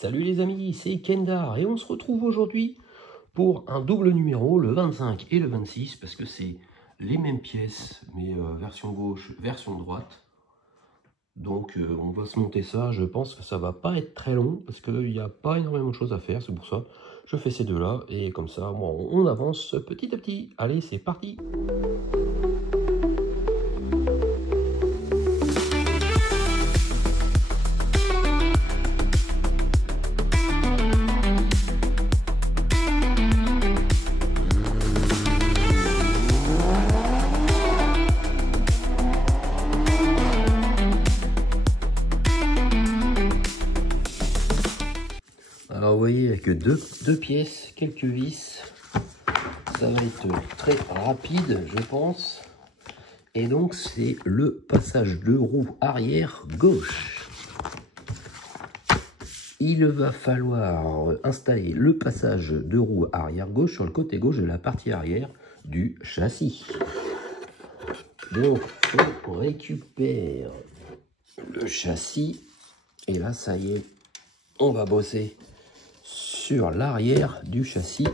Salut les amis, c'est Kendar et on se retrouve aujourd'hui pour un double numéro, le 25 et le 26, parce que c'est les mêmes pièces, mais version gauche, version droite. Donc on va se monter ça, je pense que ça va pas être très long, parce qu'il n'y a pas énormément de choses à faire, c'est pour ça que je fais ces deux-là, et comme ça, moi, on avance petit à petit. Allez, c'est parti! Alors vous voyez, il n'y a que deux pièces, quelques vis. Ça va être très rapide, je pense. Et donc c'est le passage de roue arrière gauche. Il va falloir installer le passage de roue arrière gauche sur le côté gauche de la partie arrière du châssis. Donc on récupère le châssis. Et là, ça y est, on va bosser sur l'arrière du châssis.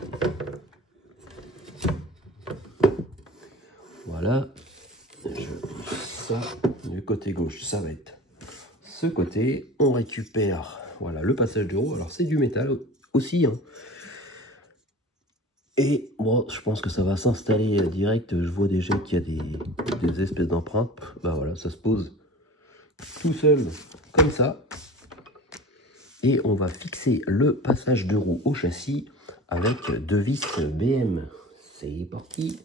Voilà, ça du côté gauche, ça va être ce côté. On récupère, voilà, le passage de roue. Alors c'est du métal aussi, hein. Et bon, je pense que ça va s'installer direct. Je vois déjà qu'il y a des espèces d'empreintes. Bah voilà, ça se pose tout seul comme ça. Et on va fixer le passage de roue au châssis avec deux vis BM. C'est parti.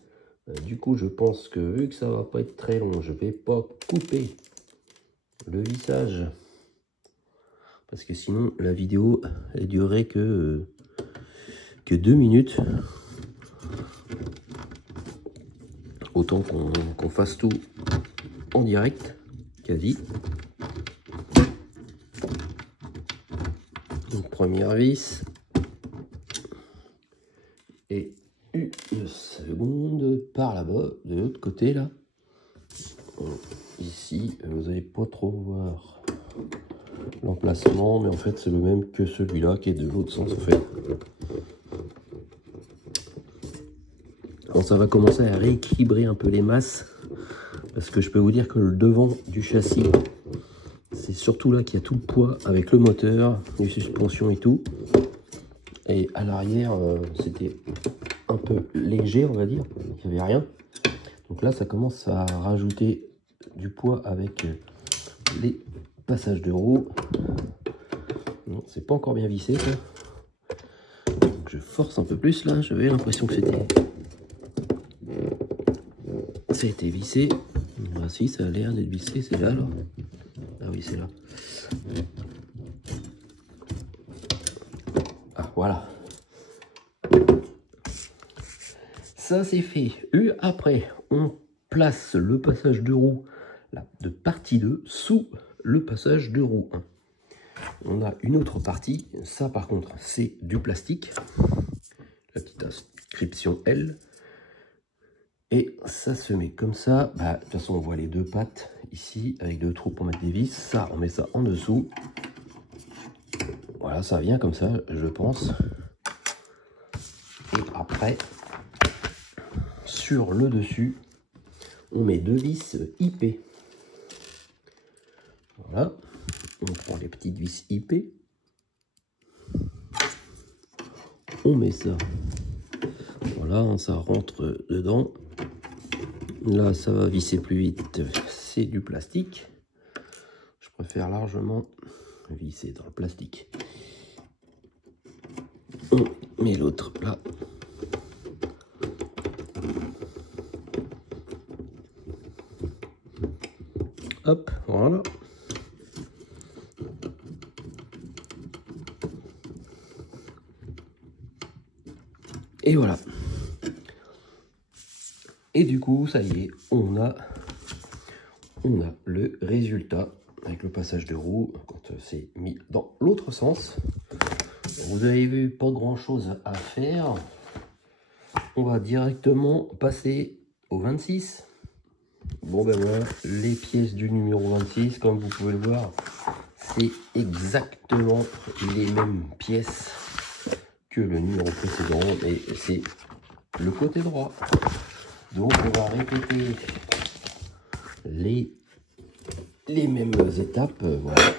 Du coup, je pense que vu que ça va pas être très long, je vais pas couper le vissage. Parce que sinon, la vidéo, elle durerait que 2 minutes. Autant qu'on fasse tout en direct, quasi. Donc, première vis. Et une seconde par là-bas, de l'autre côté, là. Ici, vous n'allez pas trop voir l'emplacement, mais en fait, c'est le même que celui-là, qui est de l'autre sens, en fait. Alors, ça va commencer à rééquilibrer un peu les masses, parce que je peux vous dire que le devant du châssis, c'est surtout là qu'il y a tout le poids avec le moteur, les suspensions et tout. Et à l'arrière, c'était un peu léger, on va dire, il n'y avait rien. Donc là, ça commence à rajouter du poids avec les passages de roue. Non, c'est pas encore bien vissé, ça. Donc je force un peu plus là, j'avais l'impression que ça a été vissé. Ah si, ça a l'air d'être vissé, c'est là alors. Ah oui, c'est là. Ah, voilà. Ça c'est fait. Après, on place le passage de roue là, de partie 2 sous le passage de roue 1. On a une autre partie. Ça par contre, c'est du plastique. La petite inscription L. Et ça se met comme ça. Bah, de toute façon, on voit les deux pattes ici avec deux trous pour mettre des vis. Ça, on met ça en dessous. Voilà, ça vient comme ça, je pense. Et après, sur le dessus, on met deux vis IP. Voilà, on prend les petites vis IP. On met ça. Voilà, ça rentre dedans. Là, ça va visser plus vite. C'est du plastique. Je préfère largement visser dans le plastique. On met l'autre là. Hop, voilà. Et voilà. Et du coup, ça y est, on a le résultat avec le passage de roue quand c'est mis dans l'autre sens. Vous avez vu, pas grand chose à faire. On va directement passer au 26. Bon ben voilà, les pièces du numéro 26, comme vous pouvez le voir, c'est exactement les mêmes pièces que le numéro précédent, mais c'est le côté droit. Donc on va répéter les mêmes étapes. Voilà.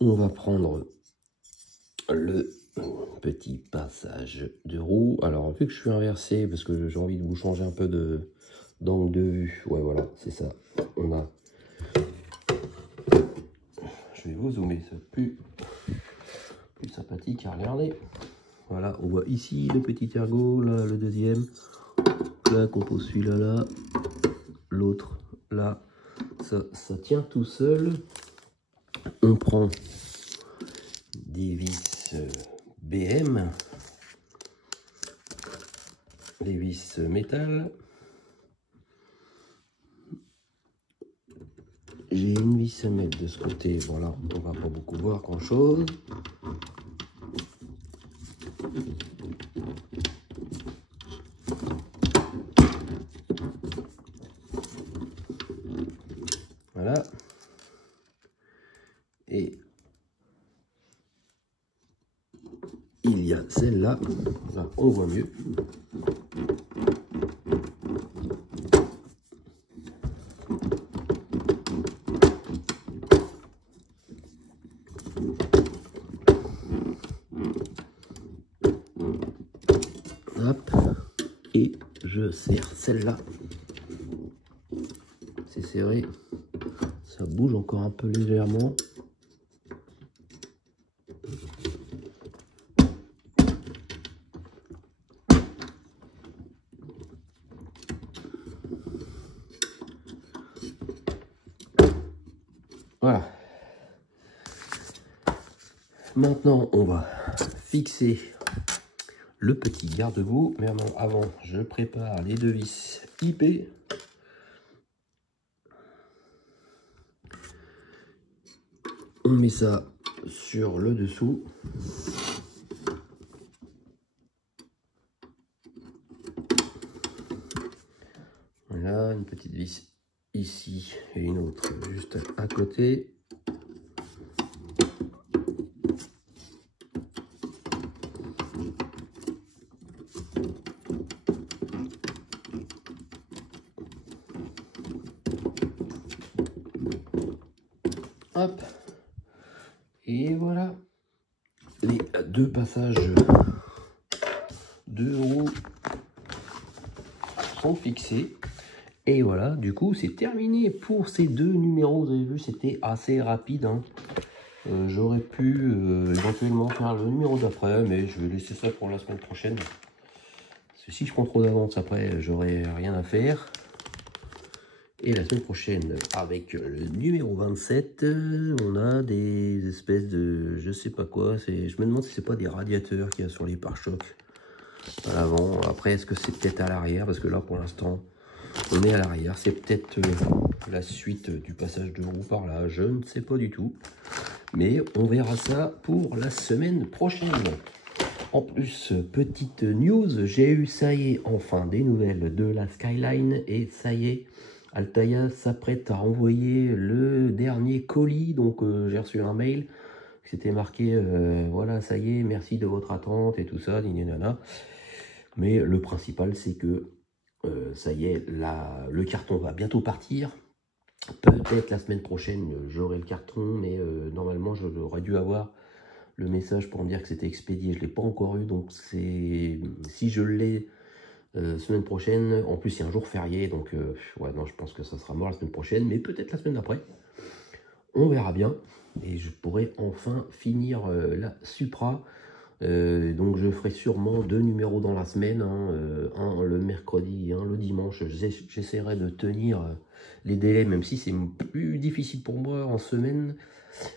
On va prendre le petit passage de roue. Alors vu que je suis inversé, parce que j'ai envie de vous changer un peu d'angle de vue. Ouais, voilà, c'est ça. On a... Je vais vous zoomer, ça plus sympathique à regarder. Voilà, on voit ici le petit ergot, là le deuxième. Là qu'on pose celui-là là, l'autre là. Ça tient tout seul. On prend des vis BM, les vis métal. J'ai une vis à mettre de ce côté, voilà, on va pas beaucoup voir grand chose. Voilà. Et il y a celle-là, là on voit mieux. Hop, et je serre celle-là. C'est serré, ça bouge encore un peu légèrement. Voilà. Maintenant, on va fixer le petit garde-boue. Mais avant, je prépare les deux vis IP. On met ça sur le dessous. Voilà, une petite vis ici et une autre juste à côté. Hop. Et voilà. Les deux passages de roues sont fixés. Et voilà, du coup, c'est terminé pour ces deux numéros. Vous avez vu, c'était assez rapide, hein. J'aurais pu éventuellement faire le numéro d'après, mais je vais laisser ça pour la semaine prochaine. Parce que si je prends trop d'avance, après, j'aurai rien à faire. Et la semaine prochaine, avec le numéro 27, on a des espèces de... je sais pas quoi. Je me demande si c'est pas des radiateurs qu'il y a sur les pare-chocs à l'avant. Après, est-ce que c'est peut-être à l'arrière? Parce que là, pour l'instant, on est à l'arrière. C'est peut-être la suite du passage de roue par là. Je ne sais pas du tout. Mais on verra ça pour la semaine prochaine. En plus, petite news, j'ai eu, ça y est, enfin des nouvelles de la Skyline. Et ça y est, Altaïa s'apprête à envoyer le dernier colis. Donc j'ai reçu un mail. C'était marqué, voilà, ça y est, merci de votre attente et tout ça, nana. Mais le principal, c'est que ça y est, le carton va bientôt partir. Peut-être la semaine prochaine, j'aurai le carton, mais normalement, j'aurais dû avoir le message pour me dire que c'était expédié. Je ne l'ai pas encore eu, donc si je l'ai semaine prochaine, en plus, il y a un jour férié, donc ouais, non, je pense que ça sera mort la semaine prochaine, mais peut-être la semaine d'après. On verra bien, et je pourrai enfin finir la Supra. Donc je ferai sûrement 2 numéros dans la semaine, hein, un le mercredi et un le dimanche. J'essaierai de tenir les délais, même si c'est plus difficile pour moi en semaine.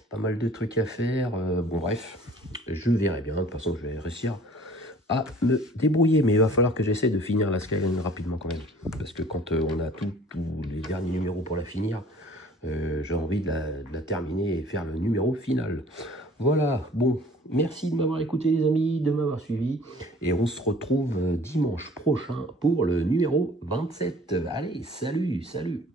Pas mal de trucs à faire. Bon bref, je verrai bien. De toute façon, je vais réussir à me débrouiller. Mais il va falloir que j'essaie de finir la Skyline rapidement quand même. Parce que quand on a tous les derniers numéros pour la finir, j'ai envie de la terminer et faire le numéro final. Voilà, bon, merci de m'avoir écouté les amis, de m'avoir suivi. Et on se retrouve dimanche prochain pour le numéro 27. Allez, salut, salut!